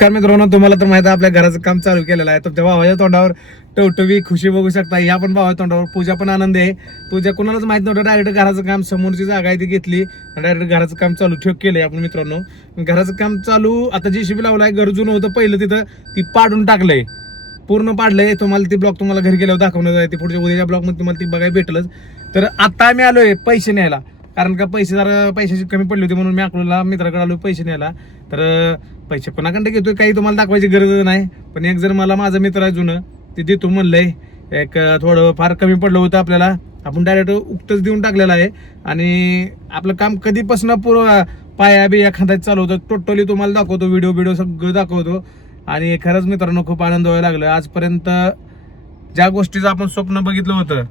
कारण मित्रांनो तुम्हाला तर माहिती आहे आपल्या घराचं काम चालू केलेलं आहे. तुमच्या भावाच्या तोंडावर टवटवी खुशी बघू शकता. या पण भावाच्या तोंडावर पूजा पण आनंद आहे. पूजा कोणालाच माहित नव्हतं, डायरेक्ट घराचं काम समोरची जागा आहे ती घेतली, डायरेक्ट घराचं काम चालू केलंय आपण. मित्रांनो घराचं काम चालू आता JCB लावलाय. गरजून होतं पहिलं तिथं ती पाडून टाकलंय, पूर्ण पाडलंय. तुम्हाला ती ब्लॉक तुम्हाला घरी गेल्यावर दाखवण्यात आहे. ती पुढच्या उद्याच्या ब्लॉक मध्ये तुम्हाला ती बघायला भेटलंच. तर आता आम्ही आलोय पैसे न्यायला, कारण का पैशाची कमी पडली होती म्हणून मी अकलूजला मित्राकडे आलो पैसे न्यायला. तर पैसे कोणाकडे घेतोय काही तुम्हाला दाखवायची गरज नाही, पण एक जर मला माझा मित्र आहे जुनं ते देतो म्हणलंय. एक थोडं फार कमी पडलं होतं आपल्याला, आपण डायरेक्ट उक्तच देऊन टाकलेलं आहे. आणि आपलं काम कधीपासून पाया बिया खांदायचं चालू होतं. टोटली तुम्हाला दाखवतो, व्हिडिओ सगळं दाखवतो. आणि खरंच मित्रांनो खूप आनंद व्हायला लागला. आजपर्यंत ज्या गोष्टीचं आपण स्वप्न बघितलं होतं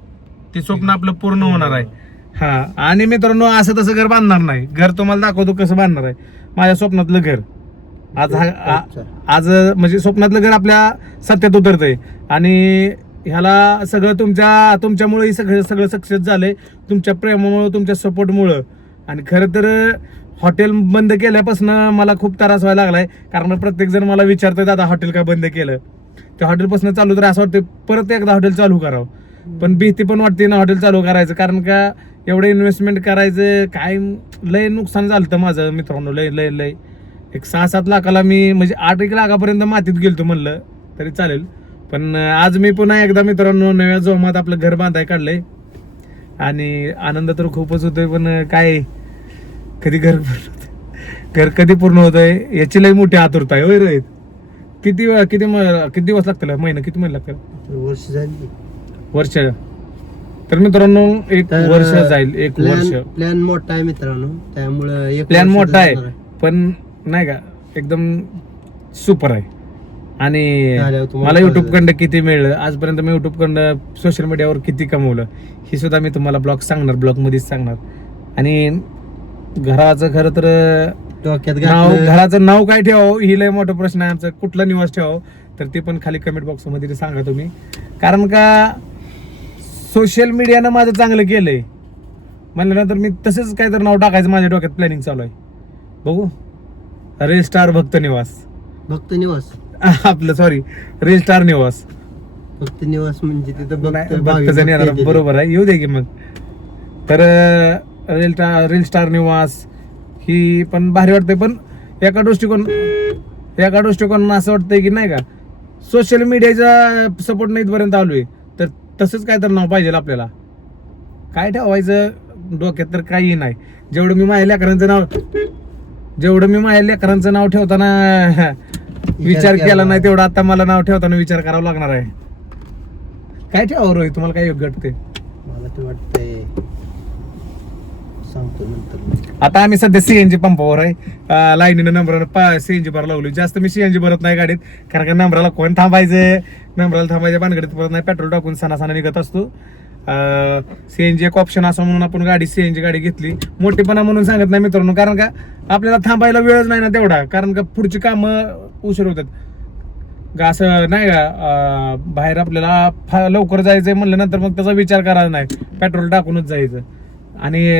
ते स्वप्न आपलं पूर्ण होणार आहे. हा, आणि मित्रांनो असं तसं घर बांधणार नाही. घर तुम्हाला दाखवतो कसं बांधणार आहे. माझ्या स्वप्नातलं घर आज म्हणजे स्वप्नातलं घर आपल्या सत्यात उतरतंय. आणि ह्याला सगळं तुमच्यामुळे सगळं सक्सेस झालंय, तुमच्या प्रेमामुळे, तुमच्या सपोर्टमुळं. आणि खरं तर हॉटेल बंद केल्यापासून मला खूप त्रास व्हायला लागलाय, कारण प्रत्येक जण मला विचारतोय दादा हॉटेल का बंद केलं. त्या हॉटेलपासून चालू तर असं वाटतं परत एकदा हॉटेल चालू करावं, पण भीती पण वाटते ना हॉटेल चालू करायचं. कारण का एवढं इन्व्हेस्टमेंट करायचं काय, लय नुकसान झालं तर माझं मित्रांनो. लय एक 6-7 लाखाला मी म्हणजे 8 लाखापर्यंत मातीत गेलतो म्हणलं तरी चालेल. पण आज मी पुन्हा एकदा मित्रांनो नव्या जोमात आपलं घर बांधाय काढलंय. आणि आनंद तर खूपच होतोय, पण काय कधी घर कधी पूर्ण होतंय याची लय मोठी आतुरता आहे. होय रोहित, किती दिवस लागतील, महिना किती महिने लागतील? वर्ष झाली. वर्ष. तर मित्रांनो 1 वर्ष जाईल. 1 वर्ष. प्लॅन मोठा आहे मित्रांनो, त्यामुळे प्लॅन मोठा आहे पण नाही का एकदम सुपर आहे. आणि मला युट्यूब कडनं किती मिळलं आजपर्यंत, मी युट्यूब कडनं सोशल मीडियावर किती कमवलं हे सुद्धा मी तुम्हाला ब्लॉग मध्येच सांगणार. आणि घराचं खरं तर घराचं नाव काय ठेवावं ही लय मोठा प्रश्न आहे आमचा. कुठला निवास ठेवावं तर ते पण खाली कमेंट बॉक्स मध्ये सांगा तुम्ही. कारण का सोशल मीडियानं माझं चांगलं केलंय म्हणल्यानंतर मी तसंच काहीतरी नाव टाकायचं माझ्या डोक्यात प्लॅनिंग चालू आहे. बघू, रेल स्टार भक्त निवास आपलं सॉरी रेल स्टार निवास. भक्त निवास म्हणजे तिथं भक्तजण येणार, बरोबर आहे, येऊ दे की मग. तर रेल स्टार निवास ही पण भारी वाटतंय. पण एका दृष्टिकोन असं वाटतंय की नाही का सोशल मीडियाचा सपोर्ट नाही इथपर्यंत आलोय, तर तसंच काय तर नाव पाहिजे आपल्याला. काय ठेवायचं डोक्यात तर काही नाही. जेवढं मी माझ्या लेकरांचं नाव ठेवताना विचार केला नाही तेवढं आता मला नाव ठेवताना विचार करावा लागणार आहे. काय ठेवावं रोहित, तुम्हाला काय योग्य वाटते? मला तर वाटतंय सांगतो नंतर. आता आम्ही सध्या CNG पंपावर आहे. लाईनीनं नंबरानं CNG भरायला लावली. जास्त मी CNG भरत नाही गाडीत, कारण का नंबराला कोण थांबायचं, नंबराला थांबायच्या भानगडीत परत नाही. पेट्रोल टाकून सणा निघत असतो. CNG एक ऑप्शन असं म्हणून आपण CNG गाडी घेतली. मोठेपणा म्हणून सांगत नाही मित्रांनो, कारण का आपल्याला थांबायला वेळच नाही ना तेवढा, कारण का पुढची कामं उशीर होतात. असं नाही का बाहेर आपल्याला लवकर जायचंय म्हणलं नंतर मग त्याचा विचार करायचा नाही, पेट्रोल टाकूनच जायचं. आणि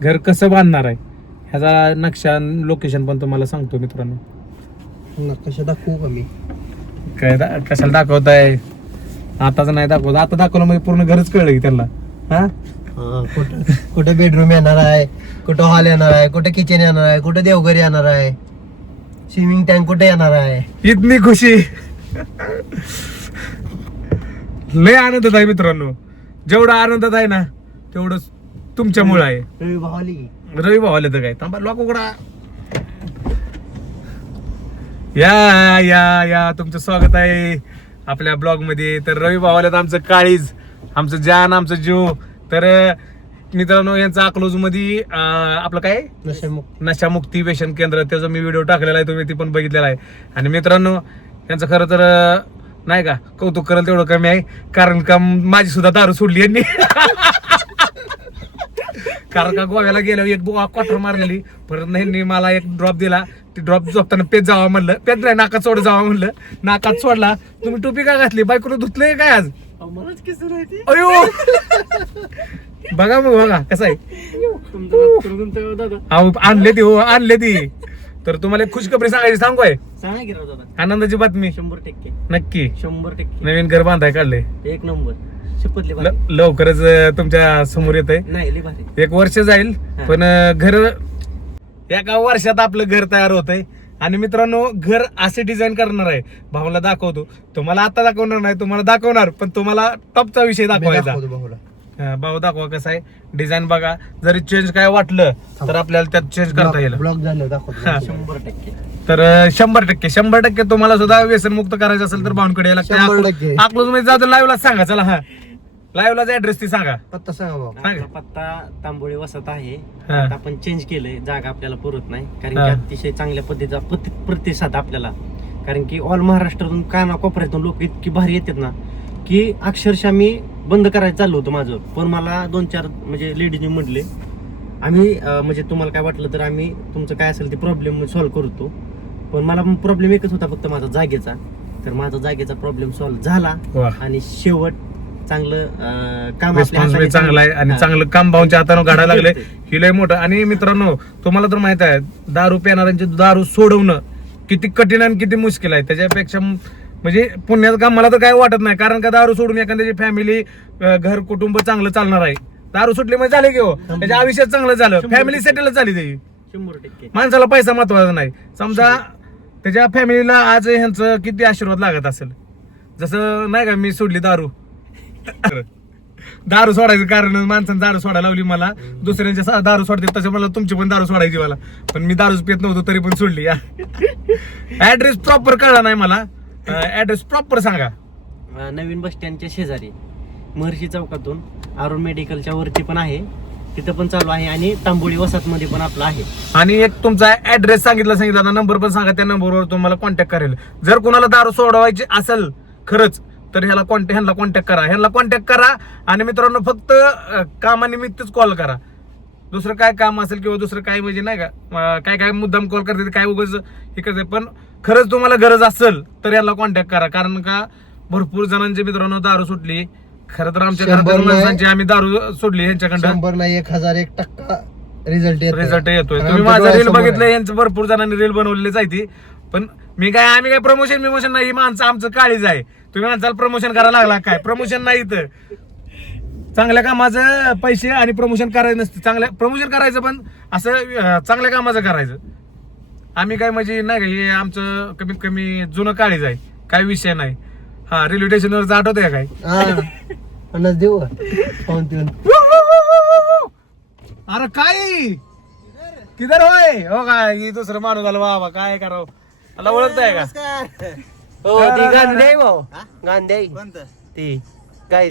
घर कसं बांधणार आहे ह्याचा नक्षा लोकेशन पण तुम्हाला सांगतो मित्रांनो. नकाशा दाखवू का मी? काय कशाला दाखवताय? आताच नाही दाखवत, आता दाखवलं म्हणजे पूर्ण घरच कळलं की त्यांना. कुठं बेडरूम येणार आहे, कुठं हॉल येणार आहे, कुठं किचन येणार आहे, कुठं देवघर येणार आहे, स्विमिंग टँक कुठे येणार आहे. इतनी खुशी, लय आनंदात आहे मित्रांनो. जेवढा आनंदात आहे ना तेवढं तुमच्यामुळे आहे. रवी भाऊ आले तर काय थांबा, लोक उघडा. या तुमचं स्वागत आहे आपल्या ब्लॉग मध्ये. तर रवी भाऊ आले, आमचं काळीज, आमचं जान, आमचं जीव. तर मित्रांनो यांचं अकलूज मध्ये आपलं काय नशामुक्ती व्यसन केंद्र, त्याचा मी व्हिडिओ टाकलेला आहे, तुम्ही ती पण बघितलेला आहे. आणि मित्रांनो यांचं खरं तर नाही का कौतुक कराल तेवढं कमी आहे, कारण का माझी सुद्धा दारू सोडली यांनी. कारण का गोव्याला गेल्यावर एक क्वार्टर मारलेली, परत नाही मला एक ड्रॉप दिला. ती ड्रॉप झोपताना पेत जावा म्हणलं, पेत नाही नाकात सोड जावा म्हणलं, नाकात सोडला. तुम्ही टोपी का घातली, बायकोनं धुतलंय काय आज? अयो बघा मग, बघा कसं आहे. आणले ती तर तुम्हाला एक खुशखबरी सांगायची, सांगू आहे सांगा की राव दादा. आनंदाची बातमी. 100% नक्की 100% नवीन घर बांधाय काढले, एक नंबर. शपथले भारी. लवकरच तुमच्या समोर येत आहे. नाही लय भारी. 1 वर्ष जाईल हा. पण घर एका वर्षात आपलं घर तयार होत आहे. आणि मित्रांनो घर असे डिझाईन करणार आहे, भाऊला दाखवतो. तुम्हाला आता दाखवणार नाही, तुम्हाला दाखवणार, पण तुम्हाला टॉपचा विषय मी दाखवायचा. दाखवतो भाऊला. भाऊ दाखवा कसं आहे डिझाईन बघा. जरी चेंज काय वाटलं तर आपल्याला त्यात चेंज करता येईल. ब्लॉक झालं दाखवतो. हा. 100%. तर 100% तुम्हाला सुद्धा व्यसनमुक्त करायचं असेल तर भाऊंकडे यायला 100%. आपलं तुम्ही जातो लाईव्हला सांगा. चला हा लाईव्हला ऍड्रेस ती सांगा. पत्ता सांगा भाऊ. सांगा. आपला पत्ता तांबोळी वसत आहे. हा. आता आपण चेंज केलंय, जागा आपल्याला पुरत नाही कारण हा. की अतिशय चांगल्या पद्धतीचा प्रतिसाद आपल्याला. कारण की ऑल महाराष्ट्रातून कानाकोपऱ्यातून लोक इतकी भारी येतात ना की अक्षरशः मी बंद करायचं चाललं होतं माझं, पण मला 2-4 म्हणजे लेडीजने म्हटले आम्ही म्हणजे तुम्हाला काय वाटलं तर आम्ही तुमचं काय असेल ते प्रॉब्लेम सॉल्व्ह करतो. पण मला प्रॉब्लेम एकच होता फक्त माझा जागेचा. तर माझा जागेचा प्रॉब्लेम सॉल्व्ह झाला वा. आणि शेवट चांगलं काम आपल्या रिस्पॉन्स हाताने चांगला आहे आणि हा. चांगलं काम भाऊंच्या हातानं घडायला लागले. ही लय मोठं. आणि मित्रांनो तुम्हाला तर माहित आहे दारू पिणाऱ्यांची दारू सोडवणं किती कठीण आणि किती मुश्किल आहे. त्याच्यापेक्षा म्हणजे पुण्याचं काम मला तर काय वाटत नाही, कारण का दारू सोडून एखाद्याची फॅमिली घर कुटुंब चांगलं चालणार आहे. दारू सुटली म्हणजे झाले की हो त्याच्या आयुष्यात चांगलं झालं, फॅमिली सेटलच झाली त्याची. 100%. माणसाला पैसा महत्वाचा नाही. समजा त्याच्या फॅमिलीला आज ह्यांचं किती आशीर्वाद लागत असेल. जसं नाही का मी सोडली दारू दारू सोडायचं कारण माणसानं दारू सोडायला लावली मला. दुसऱ्यांच्या दारू सोडते तसे मला तुमची पण दारू सोडायची मला, पण मी दारूच पित नव्हतो तरी पण सोडली. ऍड्रेस प्रॉपर कळला नाही मला, ऍड्रेस प्रॉपर सांगा. नवीन बस स्टँडच्या शेजारी महर्षी चौकातून अरुण मेडिकलच्या वरती पण आहे, तिथं पण चालू आहे आणि तांबोळी वसाहत मध्ये पण आपला आहे. आणि एक तुमचा ऍड्रेस सांगितला नंबर पण सांगा, त्या नंबरवर तुम्हाला कॉन्टॅक्ट करेल. जर कोणाला दारू सोडवायची असेल खरंच तर ह्याला कॉन्टॅक्ट करा. आणि मित्रांनो फक्त कामानिमित्तच कॉल करा. दुसरं काय काम असेल किंवा दुसरं काय म्हणजे नाही का काय मुद्दाम कॉल करते काय उगाच हे करते. पण खरंच तुम्हाला गरज असेल तर याला कॉन्टॅक्ट करा, कारण का भरपूर जणांचे मित्रांनो दारू सुटली. खरं तर आमच्या घरातील माणसांची आम्ही दारू सोडली यांच्याकडं 100 नाही 1001% रिझल्ट येतोय. तुम्ही माझं रील बघितलं, यांचं भरपूर जणांनी रील बनवलेलीच आहे ती. पण आम्ही काय प्रमोशन नाही, माणसं आमचं काळीज आहे. तुम्ही माणसाला प्रमोशन करायला लागला काय? प्रमोशन नाही तर चांगल्या कामाचं पैसे आणि प्रमोशन करायचं नसतं. चांगल्या प्रमोशन करायचं पण असं चांगल्या कामाचं करायचं. आम्ही काय म्हणजे नाही का हे आमचं कमीत कमी जुनं काळीज आहे, काय विषय नाही. हा रेल्वे स्टेशनवरच आठवतंय काय? पन्नास देऊ पाहून पिऊन. अरे काय किधर होय हो काय ही दुसरं माणूस झालं बाबा, काय करावं. मला ओळखताय का? हो ती गांधी भाऊ गांधी ती काय